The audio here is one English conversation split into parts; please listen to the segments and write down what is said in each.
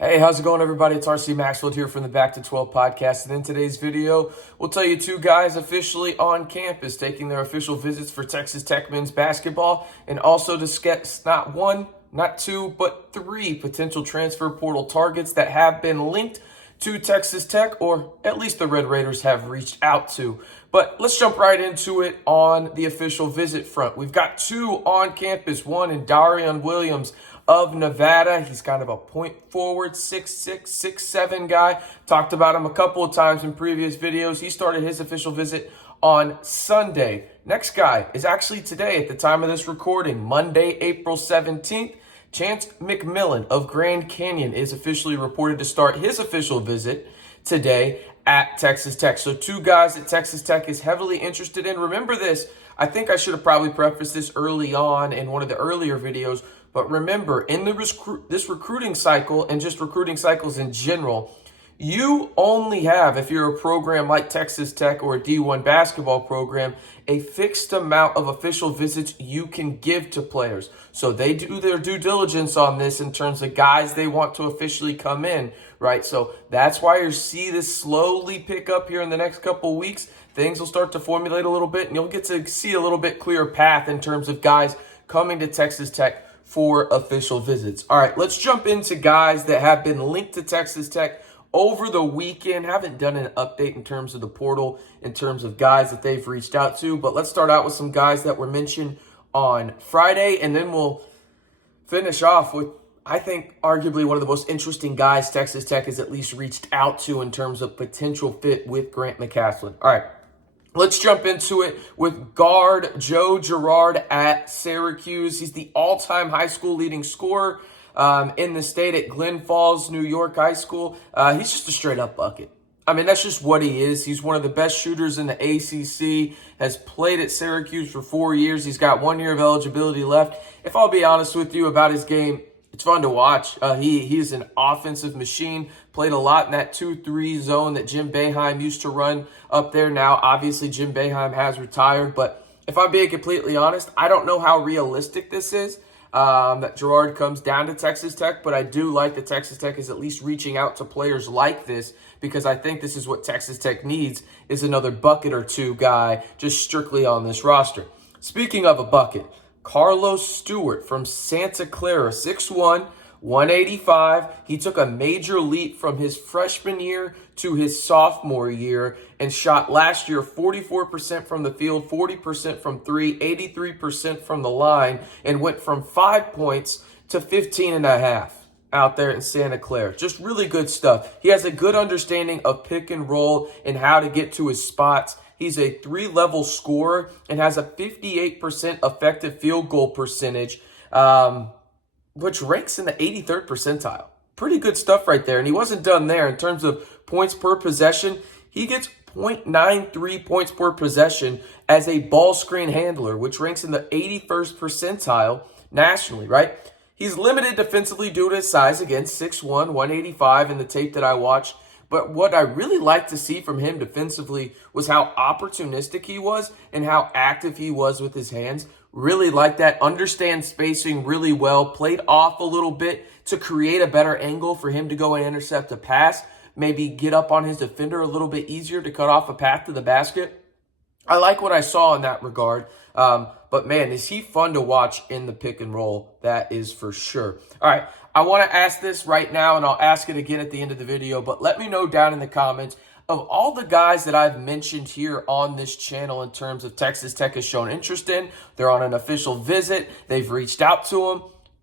Hey, how's it going, everybody? It's RC Maxfield here from the Back to 12 podcast. And in today's video, we'll tell you two guys officially on campus taking their official visits for Texas Tech men's basketball, and also discuss not one, not two, but three potential transfer portal targets that have been linked to Texas Tech, or at least the Red Raiders have reached out to. But let's jump right into it on the official visit front. We've got two on campus, one in Darrion Williams of Nevada. He's kind of a point forward, 6'6", 6'7" guy. Talked about him a couple of times in previous videos. He started his official visit on Sunday. Next guy is actually today at the time of this recording, Monday, April 17th. Chance McMillian of Grand Canyon is officially reported to start his official visit today at Texas Tech. So two guys that Texas Tech is heavily interested in. Remember this, I think I should have probably prefaced this early on in one of the earlier videos, but remember, in this recruiting cycle and just recruiting cycles in general, you only have, if you're a program like Texas Tech or a D1 basketball program, a fixed amount of official visits you can give to players. So they do their due diligence on this in terms of guys they want to officially come in, right? So that's why you see this slowly pick up here in the next couple of weeks. Things will start to formulate a little bit, and you'll get to see a little bit clearer path in terms of guys coming to Texas Tech for official visits. All right, let's jump into guys that have been linked to Texas Tech over the weekend. Haven't done an update in terms of the portal, in terms of guys that they've reached out to, but let's start out with some guys that were mentioned on Friday, and then we'll finish off with, I think, arguably one of the most interesting guys Texas Tech has at least reached out to in terms of potential fit with Grant McCasland. All right, let's jump into it with guard Joe Girard at Syracuse. He's the all-time high school leading scorer in the state at Glen Falls, New York High School. He's just a straight-up bucket. I mean, that's just what he is. He's one of the best shooters in the ACC, has played at Syracuse for 4 years. He's got 1 year of eligibility left. If I'll be honest with you about his game, it's fun to watch. He's an offensive machine, played a lot in that 2-3 zone that Jim Boeheim used to run up there. Now, obviously, Jim Boeheim has retired, but if I'm being completely honest, I don't know how realistic this is. That Girard comes down to Texas Tech, but I do like that Texas Tech is at least reaching out to players like this, because I think this is what Texas Tech needs, is another bucket or two guy just strictly on this roster. Speaking of a bucket, Carlos Stewart from Santa Clara, 6'1", 185. He took a major leap from his freshman year to his sophomore year and shot last year 44% from the field, 40% from three, 83% from the line, and went from 5 points to 15.5 out there in Santa Clara. Just really good stuff. He has a good understanding of pick and roll and how to get to his spots. He's a 3-level scorer and has a 58% effective field goal percentage, which ranks in the 83rd percentile. Pretty good stuff right there. And he wasn't done there. In terms of points per possession, he gets 0.93 points per possession as a ball screen handler, which ranks in the 81st percentile nationally, right? He's limited defensively due to his size, again, 6'1", 185 in the tape that I watched. But what I really liked to see from him defensively was how opportunistic he was and how active he was with his hands. Really like that. Understands spacing really well. Played off a little bit to create a better angle for him to go and intercept a pass. Maybe get up on his defender a little bit easier to cut off a path to the basket. I like what I saw in that regard. But man, is he fun to watch in the pick and roll. That is for sure. All right, I want to ask this right now, and I'll ask it again at the end of the video, but let me know down in the comments, of all the guys that I've mentioned here on this channel in terms of Texas Tech has shown interest in, they're on an official visit, they've reached out to him,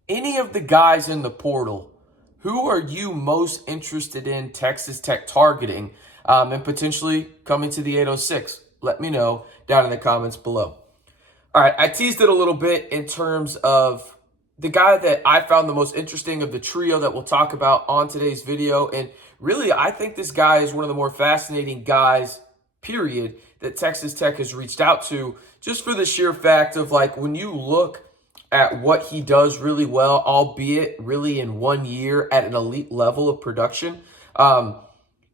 any of the guys in the portal, who are you most interested in Texas Tech targeting and potentially coming to the 806? Let me know down in the comments below. All right, I teased it a little bit in terms of the guy that I found the most interesting of the trio that we'll talk about on today's video. And really, I think this guy is one of the more fascinating guys, period, that Texas Tech has reached out to, just for the sheer fact of, like, when you look at what he does really well, albeit really in 1 year at an elite level of production,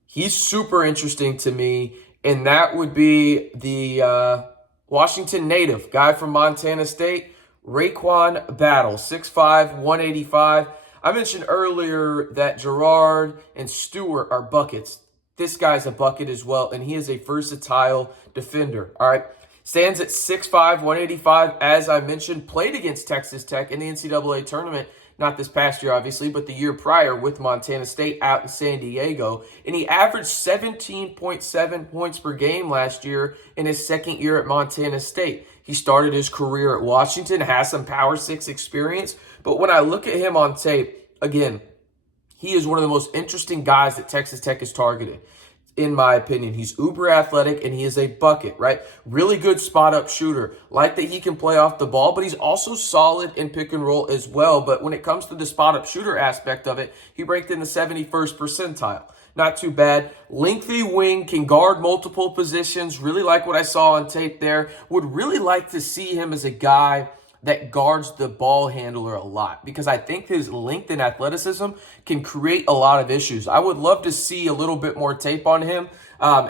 he's super interesting to me. And that would be the Washington native, guy from Montana State, RaeQuan Battle, 6'5", 185. I mentioned earlier that Girard and Stewart are buckets. This guy's a bucket as well, and he is a versatile defender, all right? Stands at 6'5", 185, as I mentioned, played against Texas Tech in the NCAA tournament, not this past year, obviously, but the year prior with Montana State out in San Diego, and he averaged 17.7 points per game last year in his second year at Montana State. He started his career at Washington, has some Power 6 experience, but when I look at him on tape, again, he is one of the most interesting guys that Texas Tech has targeted, in my opinion. He's uber athletic, and he is a bucket, right? Really good spot-up shooter. Like that he can play off the ball, but he's also solid in pick and roll as well. But when it comes to the spot-up shooter aspect of it, he ranked in the 71st percentile. Not too bad. Lengthy wing, can guard multiple positions. Really like what I saw on tape there. Would really like to see him as a guy that guards the ball handler a lot, because I think his length and athleticism can create a lot of issues. I would love to see a little bit more tape on him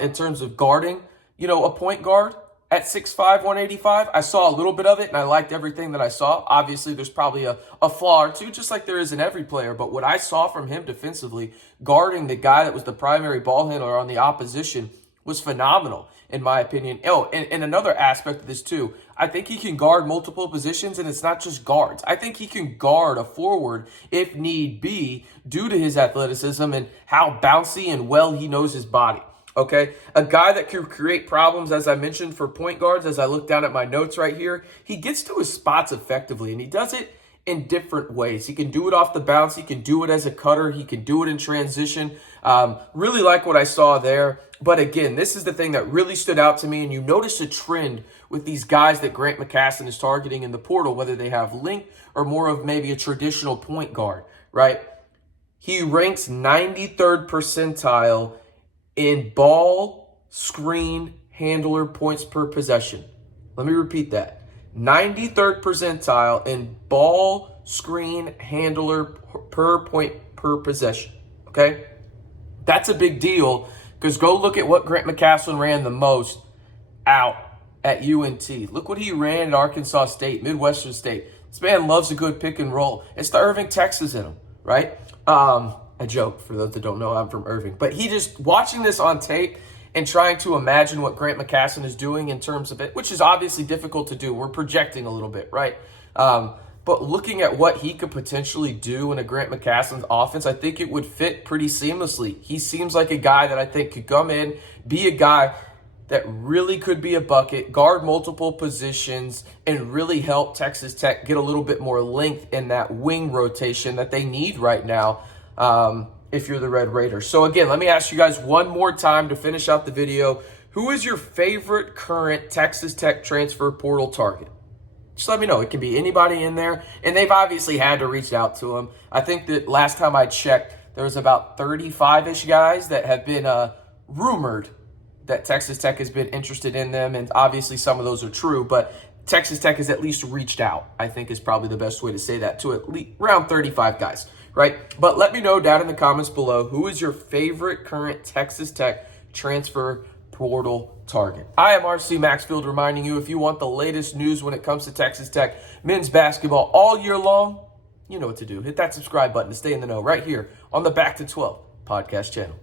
in terms of guarding, a point guard at 6'5", 185. I saw a little bit of it, and I liked everything that I saw. Obviously, there's probably a flaw or two, just like there is in every player. But what I saw from him defensively, guarding the guy that was the primary ball handler on the opposition, was phenomenal, in my opinion. Oh, and another aspect of this, too, I think he can guard multiple positions, and it's not just guards. I think he can guard a forward if need be due to his athleticism and how bouncy and well he knows his body. Okay, a guy that can create problems, as I mentioned, for point guards. As I look down at my notes right here, he gets to his spots effectively, and he does it in different ways. He can do it off the bounce. He can do it as a cutter. He can do it in transition. Really like what I saw there. But again, this is the thing that really stood out to me, and you notice a trend with these guys that Grant McCasland is targeting in the portal, whether they have length or more of maybe a traditional point guard, right? He ranks 93rd percentile in ball screen handler points per possession. Let me repeat that. 93rd percentile in ball screen handler per point per possession. Okay? That's a big deal, because go look at what Grant McCasland ran the most out at UNT. Look what he ran at Arkansas State, Midwestern State. This man loves a good pick and roll. It's the Irving, Texas in him, right? A joke for those that don't know, I'm from Irving. But he just, watching this on tape and trying to imagine what Grant McCasland is doing in terms of it, which is obviously difficult to do. We're projecting a little bit, right? But looking at what he could potentially do in a Grant McCasland offense, I think it would fit pretty seamlessly. He seems like a guy that I think could come in, be a guy that really could be a bucket, guard multiple positions, and really help Texas Tech get a little bit more length in that wing rotation that they need right now if you're the Red Raiders. So again, let me ask you guys one more time to finish out the video. Who is your favorite current Texas Tech transfer portal target? Just let me know. It can be anybody in there. And they've obviously had to reach out to him. I think that last time I checked, there was about 35-ish guys that have been rumored that Texas Tech has been interested in them. And obviously some of those are true. But Texas Tech has at least reached out, I think is probably the best way to say that, to at least around 35 guys, right? But let me know down in the comments below, who is your favorite current Texas Tech transfer portal target? I am RC Maxfield, reminding you, if you want the latest news when it comes to Texas Tech men's basketball all year long, you know what to do. Hit that subscribe button to stay in the know right here on the Back to 12 podcast channel.